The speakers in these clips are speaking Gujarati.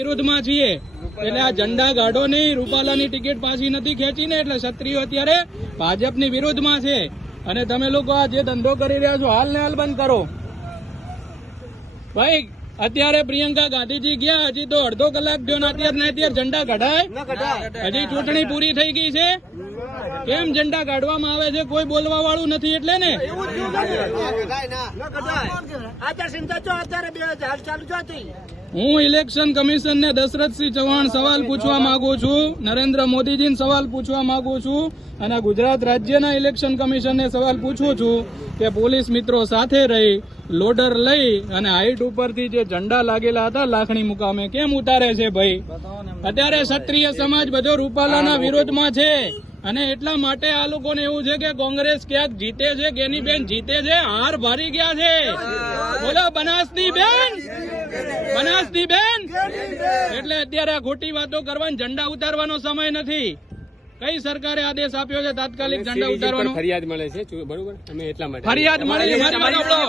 વિરોધમાં છીએ. એટલે આ ઝંડા ગાઢો નહીં રૂપાલાની ટિકિટ પાછી નથી ખેંચીને એટલે ક્ષત્રિયો અત્યારે ભાજપની વિરોધમાં છે. અને તમે લોકો આ જે ધંધો કરી રહ્યા છો હાલ ને હાલ બંધ કરો. ભાઈ અત્યારે પ્રિયંકા ગાંધીજી ગયા હજી તો અડધો કલાક થયો ને અત્યારે ને અત્યારે ઝંડા કઢાય હજી ચૂંટણી પૂરી થઈ ગઈ છે. કેમ ઝંડા કાઢવામાં આવે છે કોઈ બોલવા વાળું નથી એટલે ને? ચાલુ હતી? હું ઇલેક્શન કમિશન ને દશરથસિંહ ચૌહાણ સવાલ પૂછવા માંગુ છું નરેન્દ્ર મોદીજીને સવાલ પૂછવા માંગુ છું અને ગુજરાત રાજ્યના ઇલેક્શન કમિશનને સવાલ પૂછું છું કે પોલીસ મિત્રો સાથે રહી લોડર લઈ અને હાઈટ ઉપરથી જે ઝંડા લાગેલા હતા લાખણી મુકામે કેમ ઉતારે છે ભાઈ? અત્યારે ક્ષત્રિય સમાજ બધો રૂપાલાના વિરોધમાં છે અને એટલા માટે આ લોકોને એવું છે કે કોંગ્રેસ ક્યાંક જીતે છે કેની બેન જીતે છે? હાર ભારી ગયા છે. બોલો બનાસની બેન! બનાસની બેન? એટલે અત્યારે આ ખોટી વાતો કરવાની ઝંડા ઉતારવાનો સમય નથી. કઈ સરકારે આદેશ આપ્યો છે તાત્કાલિક ઝંડા ઉતારવાનો? ફરિયાદ મળે છે બરોબર? અમે એટલા માટે. ફરિયાદ મળી મારી વાત સાંભળો.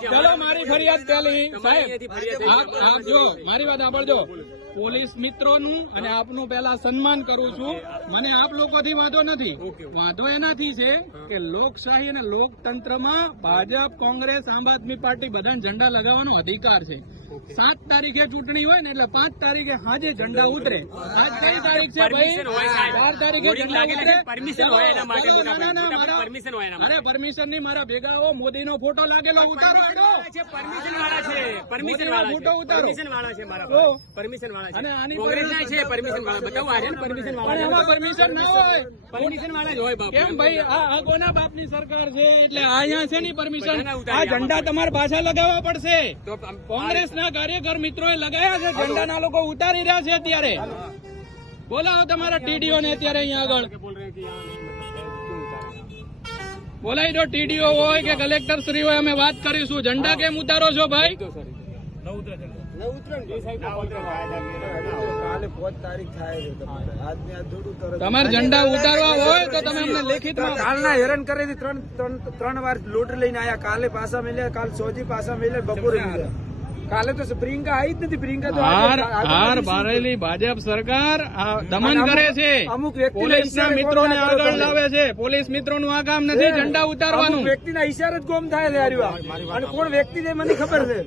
છે. ચલો મારી ફરિયાદ પેલી સાહેબ આપ આપ જો મારી વાત સાંભળજો. પોલીસ મિત્રોનું અને આપનું પહેલા સન્માન કરું છું. મને આપ લોકોથી વાંધો નથી. વાંધો એનાથી છે કે લોકશાહી અને લોકતંત્રમાં ભાજપ કોંગ્રેસ આમ આદમી પાર્ટી બધાને ઝંડા લગાવવાનો અધિકાર છે. સાત તારીખે ચૂંટણી હોય ને એટલે પાંચ તારીખે હાજે ઝંડા ઉતરે. આજ કઈ તારીખ છે ભાઈ. Permission હોય તારીખે લાગેલા એના માટે ના, ના, મારા- ભાઈ permission હોય એના અરે પરમિશન નહીં મારા ભેગા આવો મોદીનો ફોટો લાગેલો ઉતારો પરમિશન વાળા છે. પરમિશન વાળા ફોટો ઉતારો. પરમિશન વાળા છે મારા પરમિશન વાળા અને છે આની કોંગ્રેસના છે પરમિશન વાળા. બતાવો આ પરમિશન વાળા. એમાં પરમિશન ના હોય પરમિશન વાળા જ હોય બાપુ. કેમ ભાઈ? આ આ બાપની સરકાર છે? એટલે અહીંયા છે ની પરમિશન આ ઝંડા તમારે પાછા લગાવવા પડશે. કોંગ્રેસ ના કોંગ્રેસના કાર્યકર મિત્રોએ લગાવ્યા છે. ઝંડાના લોકો ઉતારી રહ્યા છે અત્યારે. બોલાવો તમારા ટીડીઓ ને અત્યારે અહીંયા આગળ. બોલાવી દો ટીડીઓ હોય કે કલેક્ટર શ્રી હોય અમે વાત કરીશું. ઝંડા કેમ ઉતારો છો ભાઈ? તમારે. ઝંડા ઉતારવા હોય તો તમે અમને લેખિત કાલના હેરાન કરી ત્રણ ત્રણ વાર લોટ લઈને આયા. કાલે પાસા મેલે કાલ સોજી પાસા મેલે બપોરે કાલે તો પ્રિયંકા આવી જ નથી. પ્રિયંકા તો હાર બારેલી ભાજપ સરકાર દમન કરે છે. અમુક પોલીસના મિત્રોને આગળ લાવે છે. પોલીસ મિત્રોનું આ કામ નથી ઝંડા ઉતારવાનું. વ્યક્તિના ઈશારે જ ગોમ થાય છે અને કોણ વ્યક્તિ છે મને ખબર છે.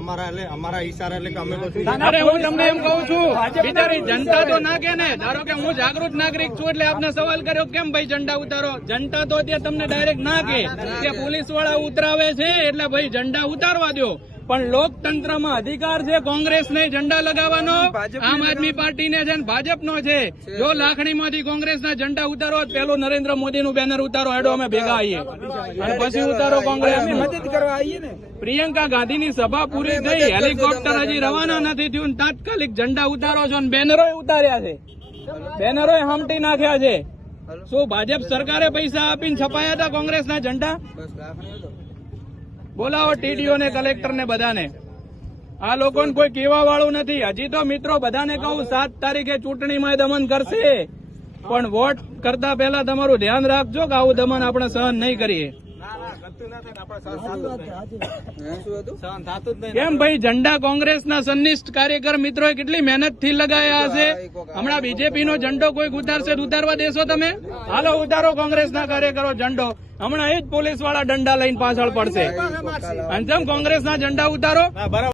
અમારા એટલે અમારા ઈશારા એટલે કે અમે તો અરે હું તમને એમ કહું છું બિચારી જનતા તો ના કે ને? ધારો કે હું જાગૃત નાગરિક છું એટલે આપને સવાલ કર્યો કેમ ભાઈ ઝંડા ઉતારો? જનતા તો અત્યારે તમને ડાયરેક્ટ ના કે. કે પોલીસવાળા ઉતરાવે છે એટલે ભાઈ ઝંડા ઉતારવા દો પણ લોકતંત્રમાં અધિકાર છે કોંગ્રેસ ને ઝંડા લગાવવાનો આમ આદમી પાર્ટીને છે ને ભાજપનો છે. જો લાખણીમાંથી કોંગ્રેસના ઝંડા ઉતારો પેલો નરેન્દ્ર મોદીનું બેનર ઉતારો હેડો અમે ભેગા આવીએ. અને પછી ઉતારો કોંગ્રેસ. મદદ કરવા આવીએ ને. પ્રિયંકા ગાંધીની સભા પૂરી થઈ હેલિકોપ્ટર હજી રવાના નથી થયું તાત્કાલિક ઝંડા ઉતારો છો બેનરો ઉતાર્યા છે. બેનરો હમટી નાખ્યા છે. શું ભાજપ સરકારે પૈસા આપીને છપાયા હતા કોંગ્રેસના ઝંડા? બોલાવો ટીડીઓ ને કલેક્ટર ને બધાને. આ લોકોને કોઈ કહેવા વાળું નથી. હજી તો મિત્રો બધાને કહું, સાત તારીખે ચૂંટણીમાં દમન કરશે. પણ વોટ કરતા પહેલા તમારું ધ્યાન રાખજો કે આવું દમન આપણે સહન નહીં કરીએ. કેમ ભાઈ? ઝંડા કોંગ્રેસના સંનિષ્ઠ કાર્યકર મિત્રોએ કેટલી મહેનતથી લગાયા હશે? હમણાં બીજેપી નો ઝંડો કોઈ ઉતારશે તો ઉતારવા દેશો તમે? હાલો ઉતારો કોંગ્રેસના કાર્યકરો ઝંડો. હમણાં એ જ પોલીસવાળા દંડા લઈને પાછળ પડશે. અને જેમ કોંગ્રેસના ઝંડા ઉતારો.